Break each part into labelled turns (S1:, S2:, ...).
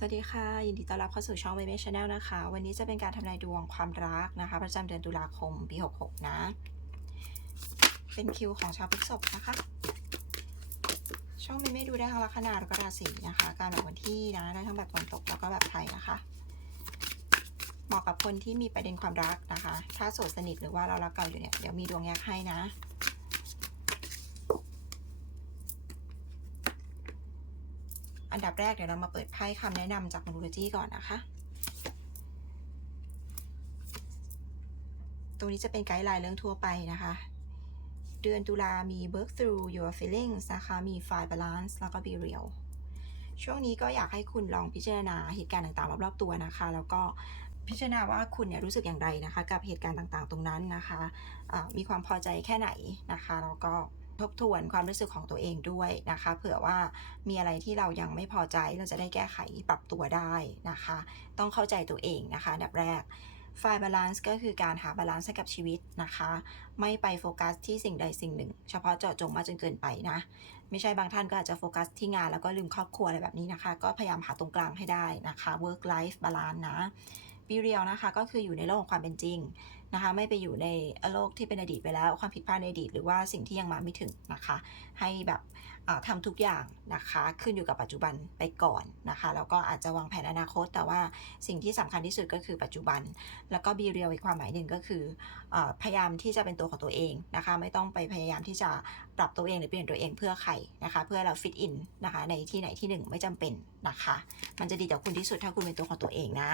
S1: สวัสดีค่ะ ยินดีต้อนรับเข้าสู่ช่อง m ม m ช Channel นะคะ วันนี้จะเป็นการทำนายดวงความรักนะคะ ประจำเดือนตุลาคมปี 66 นะ เป็นคิวของชาวพฤษภนะคะ ช่องเมไม่ดูได้ทั้งลัคนาแล้วก็ราศีนะคะ การแบบวันที่นะได้ทั้งแบบตะวันตกแล้วก็แบบไทยนะคะ เหมาะกับคนที่มีประเด็นความรักนะคะ ถ้าโสดสนิทหรือว่าเรารักเก่าอยู่เนี่ยเดี๋ยวมีดวงแยกให้นะ อันดับแรกเดี๋ยวเรามาเปิดไพ่คำแนะนำจากมูลจีก่อนนะคะ ตรงนี้จะเป็นไกด์ไลน์เรื่องทั่วไปนะคะ เดือนตุลามี work through your feelings นะคะ มี find balance แล้วก็ be real ช่วงนี้ก็อยากให้คุณลองพิจารณาเหตุการณ์ต่างๆรอบๆตัวนะคะ แล้วก็พิจารณาว่าคุณเนี่ยรู้สึกอย่างไรนะคะ กับเหตุการณ์ต่างๆ ตรงนั้นนะคะะมีความพอใจแค่ไหนนะคะ แล้วก็ ทบทวนความรู้สึกของตัวเองด้วยนะคะ เผื่อว่ามีอะไรที่เรายังไม่พอใจเราจะได้แก้ไขปรับตัวได้นะคะ ต้องเข้าใจตัวเองนะคะอันดับแรกไฟบาลานซ์ก็คือการหาบาลานซ์ให้กับชีวิตนะคะ ไม่ไปโฟกัสที่สิ่งใดสิ่งหนึ่ง เฉพาะเจาะจงมากจนเกินไปนะ ไม่ใช่บางท่านก็อาจจะโฟกัสที่งานแล้วก็ลืมครอบครัวอะไรแบบนี้นะคะ ก็พยายามหาตรงกลางให้ได้นะคะ work life balance นะ be real นะคะก็คืออยู่ในโลกของความเป็นจริงนะคะไม่ไปอยู่ในโลกที่เป็นอดีตไปแล้ว ความผิดพลาดในอดีตหรือว่าสิ่งที่ยังมาไม่ถึงนะคะ ให้แบบทำทุกอย่างนะคะขึ้นอยู่กับปัจจุบันไปก่อนนะคะแล้วก็อาจจะวางแผนอนาคต แต่ว่าสิ่งที่สำคัญที่สุดก็คือปัจจุบัน แล้วก็ be real อีกความหมายหนึ่งก็คืออพยายามที่จะเป็นตัวของตัวเองนะคะไม่ต้องไปพยายามที่จะปรับตัวเองหรือเปลี่ยนตัวเองเพื่อใครนะคะเพื่อเรา fit in นนะคะในที่ไหนที่หนึ่งไม่จำเป็นนะคะมันจะดีต่อคุณที่สุดถ้าคุณเป็นตัวของตัวเองนะ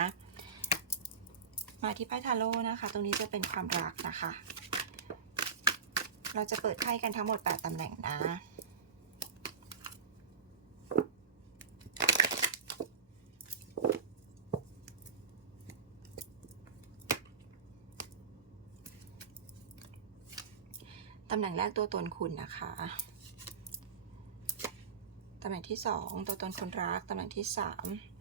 S1: มาที่ไพ่ทาโร่นะคะ ตรงนี้จะเป็นความรักนะคะ เราจะเปิดไพ่กันทั้งหมด 8ตำแหน่งนะตำแหน่งแรกตัวตนคุณนะคะ ตำแหน่งที่2ตัวตนคนรัก ตำแหน่งที่3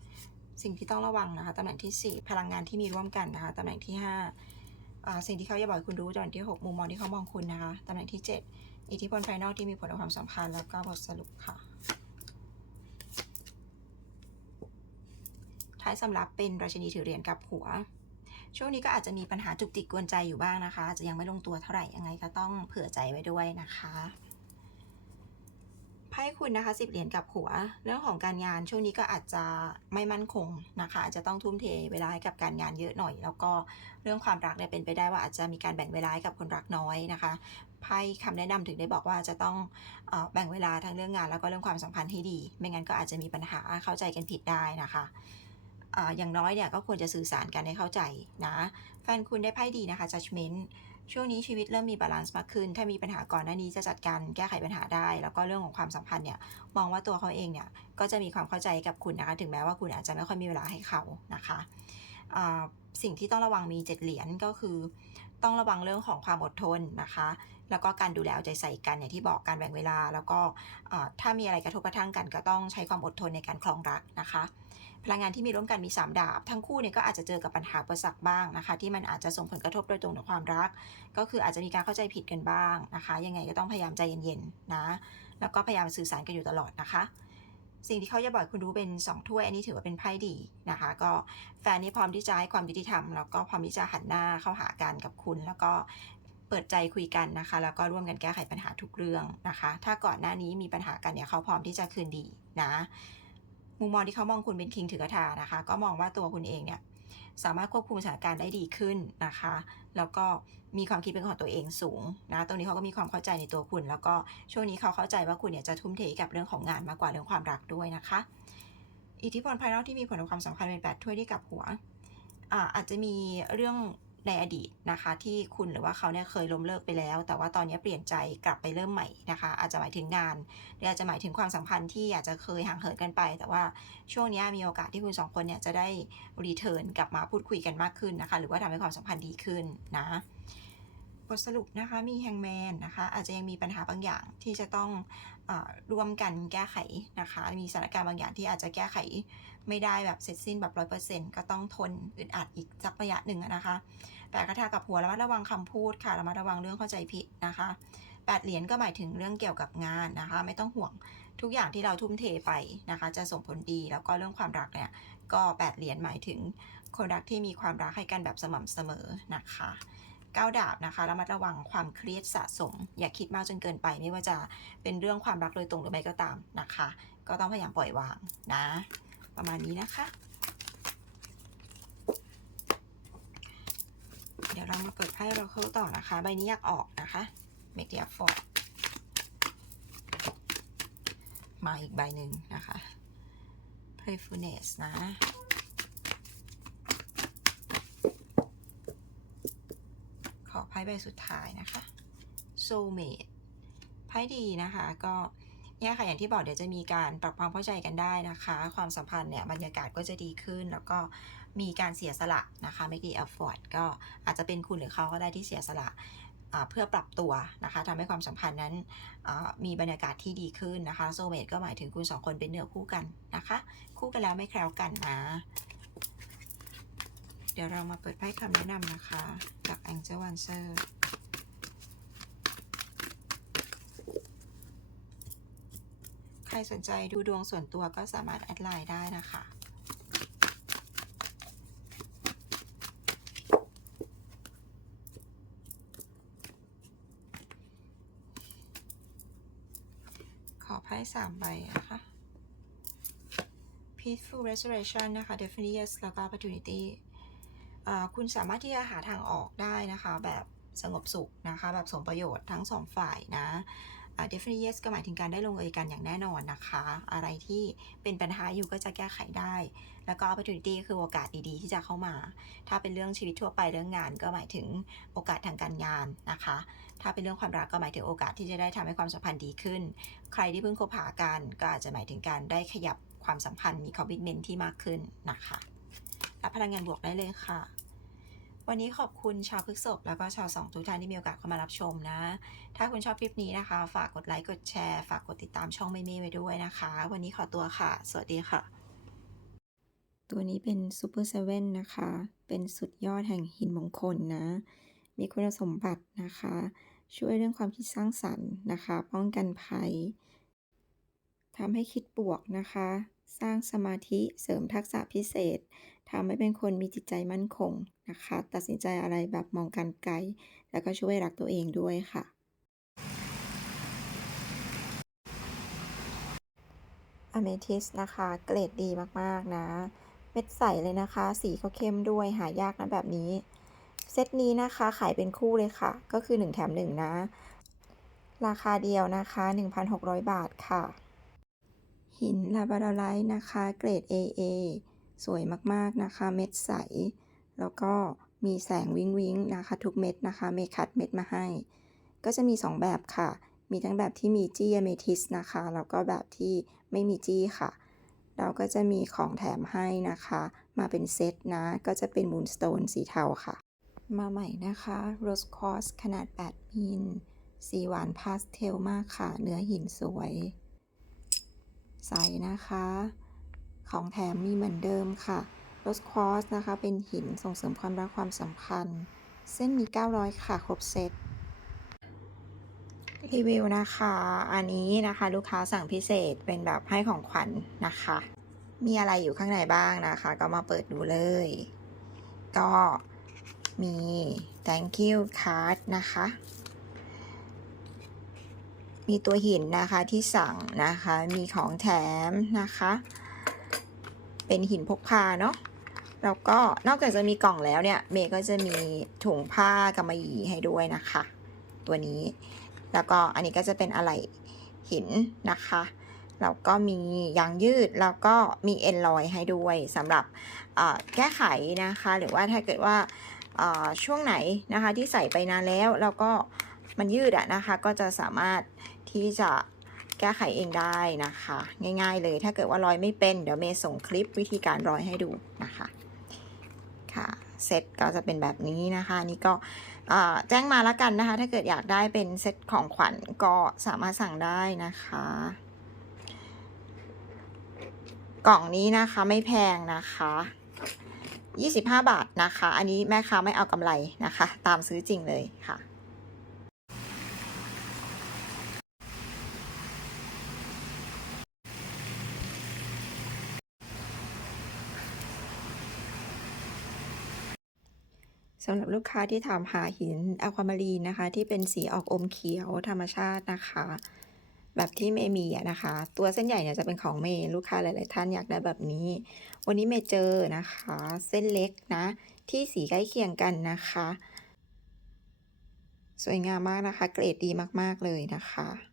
S1: สิ่งที่ต้องระวังนะคะตำแหน่งที่ 4 พลังงานที่มีร่วมกันนะคะตำแหน่งที่5สิ่งที่เขาจะบอกคุณรู้ตำแหน่งที่ 6 มุมมองที่เขามองคุณนะคะตำแหน่งที่ 7 อิทธิพลภายนอกที่มีผลต่อความสัมพันธ์แล้วก็บทสรุปค่ะ ท้ายสำหรับเป็นราชินีถือเหรียญกับหัวช่วงนี้ก็อาจจะมีปัญหาจุกจิกกวนใจอยู่บ้างนะคะอาจจะยังไม่ลงตัวเท่าไหร่ยังไงก็ต้องเผื่อใจไว้ด้วยนะคะ ไพ่คุณนะคะสิบเหรียญกับหัว เรื่องของการงานช่วงนี้ก็อาจจะไม่มั่นคงนะคะอาจจะต้องทุ่มเทเวลาให้กับการงานเยอะหน่อย แล้วก็เรื่องความรักเนี่ยเป็นไปได้ว่าอาจจะมีการแบ่งเวลาให้กับคนรักน้อยนะคะไพ่คำแนะนำถึงได้บอกว่าจะต้องแบ่งเวลาทั้งเรื่องงาน แล้วก็เรื่องความสัมพันธ์ให้ดี ไม่งั้นก็อาจจะมีปัญหาเข้าใจกันผิดได้นะคะอย่างน้อยเนี่ยก็ควรจะสื่อสารกันให้เข้าใจนะ แฟนคุณได้ไพ่ดีนะคะ judgment ช่วงนี้ชีวิตเริ่มมีบาลานซ์มากขึ้น ถ้ามีปัญหาก่อนหน้านี้จะจัดการแก้ไขปัญหาได้ แล้วก็เรื่องของความสัมพันธ์เนี่ย มองว่าตัวเขาเองเนี่ย ก็จะมีความเข้าใจกับคุณนะคะ ถึงแม้ว่าคุณอาจจะไม่ค่อยมีเวลาให้เขานะคะสิ่งที่ต้องระวังมี 7 เหรียญก็คือ ต้องระวังเรื่องของความอดทนนะคะ แล้วก็การดูแลเอาใจใส่กันอย่างที่บอกการแบ่งเวลา แล้วก็ถ้ามีอะไรกระทบกระทั่งกันก็ต้องใช้ความอดทนในการคลองรักนะคะ พลังงานที่มีร่วมกันมี 3 ดาบ ทั้งคู่เนี่ยก็อาจจะเจอกับปัญหาประสักบ้างนะคะ ที่มันอาจจะส่งผลกระทบโดยตรงต่อความรัก ก็คืออาจจะมีการเข้าใจผิดกันบ้างนะคะ ยังไงก็ต้องพยายามใจเย็นๆนะ แล้วก็พยายามสื่อสารกันอยู่ตลอดนะคะ สิ่งที่เขาจะบอกคุณรู้เป็น 2 ถ้วย อันนี้ถือว่าเป็นไพ่ดีนะคะ ก็แฟนนี้พร้อมที่จะให้ความยุติธรรม แล้วก็พร้อมที่จะหันหน้าเข้าหากันกับคุณ แล้วก็เปิดใจคุยกันนะคะ แล้วก็ร่วมกันแก้ไขปัญหาทุกเรื่องนะคะ ถ้าก่อนหน้านี้มีปัญหากันเนี่ยเขาพร้อมที่จะคืนดีนะ มุมมองที่เขามองคุณเป็นคิงถือกระถานะคะ ก็มองว่าตัวคุณเองเนี่ยสามารถควบคุมสถานการณ์ได้ดีขึ้นนะคะ แล้วก็มีความคิดเป็นของตัวเองสูงนะ ตรงนี้เขาก็มีความเข้าใจในตัวคุณ แล้วก็ช่วงนี้เขาเข้าใจว่าคุณเนี่ยจะทุ่มเทกับเรื่องของงานมากกว่าเรื่องความรักด้วยนะคะ อิทธิพลภายนอกที่มีผลต่อความสัมพันธ์เป็นแปดถ้วยที่กับหัวอาอาจจะมีเรื่อง ในอดีตนะคะ ที่คุณหรือว่าเขาเนี่ยเคยล้มเลิกไปแล้ว แต่ว่าตอนนี้เปลี่ยนใจกลับไปเริ่มใหม่นะคะ อาจจะหมายถึงงานหรืออาจจะหมายถึงความสัมพันธ์ที่อาจจะเคยห่างเหินกันไป แต่ว่าช่วงนี้มีโอกาสที่คุณสองคนเนี่ยจะได้รีเทิร์นกลับมาพูดคุยกันมากขึ้นนะคะ หรือว่าทำให้ความสัมพันธ์ดีขึ้นนะบทสรุปนะคะมีแฮงแมนนะคะอาจจะยังมีปัญหาบางอย่างที่จะต้อง ร่วมกันแก้ไขนะคะ มีสถานการณ์บางอย่างที่อาจจะแก้ไขไม่ได้แบบเสร็จสิ้นแบบร้อยเปอร์เซ็นต์ก็ต้องทนอึดอัดอีกสักระยะหนึ่งนะคะ แปดคาถากับหัวระมัดระวังคำพูดค่ะระมัดระวังเรื่องเข้าใจผิดนะคะแปดเหรียญก็หมายถึงเรื่องเกี่ยวกับงานนะคะ ไม่ต้องห่วงทุกอย่างที่เราทุ่มเทไปนะคะ จะส่งผลดีแล้วก็เรื่องความรักเนี่ยก็8เหรียญหมายถึงคนรักที่มีความรักให้กันแบบสม่ำเสมอนะคะ ก้าดาบนะคะระมัดระวังความเครียดสะสม อย่าคิดมากจนเกินไป ไม่ว่าจะเป็นเรื่องความรักโดยตรงหรือไม่ก็ตามนะคะ ก็ต้องพยายามปล่อยวางนะ ประมาณนี้นะคะ เดี๋ยวเรามาเปิดไพ่เราเข้าต่อนะคะ ใบนี้อยากออกนะคะ Make the effort มาอีกใบหนึ่งนะคะ Playfulness นะ ขอไพ่ ใบสุดท้ายนะคะ Soulmate ไพ่ดีนะคะ ก็เนี่ยค่ะอย่างที่บอกเดี๋ยวจะมีการปรับความเข้าใจกันได้นะคะ ความสัมพันธ์เนี่ยบรรยากาศก็จะดีขึ้น แล้วก็มีการเสียสละนะคะ Make the effort ก็อาจจะเป็นคุณหรือเขาก็ได้ที่เสียสละเพื่อปรับตัวนะคะทำให้ความสัมพันธ์นั้นมีบรรยากาศที่ดีขึ้นนะคะโซเมตก็หมายถึงคุณสองคนเป็นเนื้อคู่กันนะคะ คู่กันแล้วไม่แคล้วกันนะ เดี๋ยวเรามาเปิดไพ่คำแนะนำนะคะจาก Angel Answer ใครสนใจดูดวงส่วนตัวก็สามารถแอดไลน์ได้นะคะ ขอไพ่สามใบนะคะ peaceful restoration นะคะ definitely yes แล้วก็ opportunity คุณสามารถที่จะหาทางออกได้นะคะ แบบสงบสุขนะคะ แบบสมประโยชน์ทั้งสองฝ่ายนะ definitely yes ก็หมายถึงการได้ลงเอยกันอย่างแน่นอนนะคะ อะไรที่เป็นปัญหาอยู่ก็จะแก้ไขได้ แล้วก็ opportunity คือโอกาสดีๆ ที่จะเข้ามา ถ้าเป็นเรื่องชีวิตทั่วไปเรื่องงาน ก็หมายถึงโอกาสทางการงานนะคะ ถ้าเป็นเรื่องความรักก็หมายถึงโอกาสที่จะได้ทำให้ความสัมพันธ์ดีขึ้น ใครที่เพิ่งคบหากันก็อาจจะหมายถึงการได้ขยับความสัมพันธ์มีคอมมิชเมนที่มากขึ้นนะคะ รับพลังงานบวกได้เลยค่ะ วันนี้ขอบคุณชาวพฤษภแล้วก็ชาวสองทุกท่านที่มีโอกาสเข้ามารับชมนะ ถ้าคุณชอบคลิปนี้นะคะ ฝากกดไลค์กดแชร์ ฝากกดติดตามช่องเมเม่ไว้ด้วยนะคะ วันนี้ขอตัวค่ะ สวัสดีค่ะ ตัวนี้เป็นซูเปอร์เซเว่นนะคะ เป็นสุดยอดแห่งหินมงคลนะ มีคุณสมบัตินะคะ ช่วยเรื่องความคิดสร้างสรรค์นะคะ ป้องกันภัยทำให้คิดบวกนะคะ สร้างสมาธิ เสริมทักษะพิเศษ ทำให้เป็นคนมีจิตใจมั่นคงนะคะ ตัดสินใจอะไรแบบมองการไกล แล้วก็ช่วยรักตัวเองด้วยค่ะ อเมทิสนะคะ เกรดดีมาก ๆ นะ เม็ดใสเลยนะคะ สีก็เข้มด้วยหายากนะแบบนี้ เซตนี้นะคะขายเป็นคู่เลยค่ะ ก็คือ 1 แถม 1 นะ ราคาเดียวนะคะ 1,600 บาทค่ะ หินลาบาดอไลท์นะคะ เกรด AA สวยมากๆนะคะ เม็ดใส แล้วก็มีแสงวิงวิงนะคะ ทุกเม็ดนะคะ เมคัดเม็ดมาให้ ก็จะมี 2 แบบค่ะ มีทั้งแบบที่มีจี้เมทิสนะคะ แล้วก็แบบที่ไม่มีจี้ค่ะ เราก็จะมีของแถมให้นะคะ มาเป็นเซตนะ ก็จะเป็นมูนสโตนสีเทาค่ะ มาใหม่นะคะ Rose Quartz ขนาด 8 มิล สีหวานพาสเทลมากค่ะ เนื้อหินสวย ใสนะคะ ของแถมมีเหมือนเดิมค่ะ Rose Quartz นะคะ เป็นหินส่งเสริมความรักความสัมพันธ์ เส้นมี 900 ค่ะ ครบเซตรีวิวนะคะ อันนี้นะคะ ลูกค้าสั่งพิเศษเป็นแบบให้ของขวัญนะคะ มีอะไรอยู่ข้างในบ้างนะคะ ก็มาเปิดดูเลย ก็มี thank you card นะคะ มีตัวหินนะคะที่สั่งนะคะ มีของแถมนะคะ เป็นหินพกพาเนาะแล้วก็นอกจากจะมีกล่องแล้วเนี่ย เมย์ก็จะมีถุงผ้ากำมะหยี่ให้ด้วยนะคะ ตัวนี้ แล้วก็อันนี้ก็จะเป็นอะไหล่หินนะคะแล้วก็มียางยืดแล้วก็มีเอ็นลอยให้ด้วยสำหรับแก้ไขนะคะ หรือว่าถ้าเกิดว่าอ่าช่วงไหนนะคะที่ใส่ไปนานแล้วแล้วก็มันยืดอะนะคะ ก็จะสามารถที่จะ แก้ไขเองได้นะคะ ง่ายๆเลยถ้าเกิดว่าร้อยไม่เป็นเดี๋ยวเมย์ส่งคลิปวิธีการร้อยให้ดูนะคะค่ะเซตก็จะเป็นแบบนี้นะคะนี่ก็แจ้งมาแล้วกันนะคะ ถ้าเกิดอยากได้เป็นเซตของขวัญก็สามารถสั่งได้นะคะ กล่องนี้นะคะไม่แพงนะคะ25 บาทนะคะ อันนี้แม่ค้าไม่เอากำไรนะคะ ตามซื้อจริงเลยค่ะ สำหรับลูกค้าที่ถามหาหินอะความารีนนะคะ ที่เป็นสีออกอมเขียวธรรมชาตินะคะ แบบที่เมย์มีนะคะ ตัวเส้นใหญ่เนี่ยจะเป็นของเมย์ลูกค้าหลาย ๆ ท่านอยากได้แบบนี้ วันนี้เมย์เจอนะคะ เส้นเล็กนะ ที่สีใกล้เคียงกันนะคะ สวยงามมากนะคะ เกรดดีมาก ๆ เลยนะคะ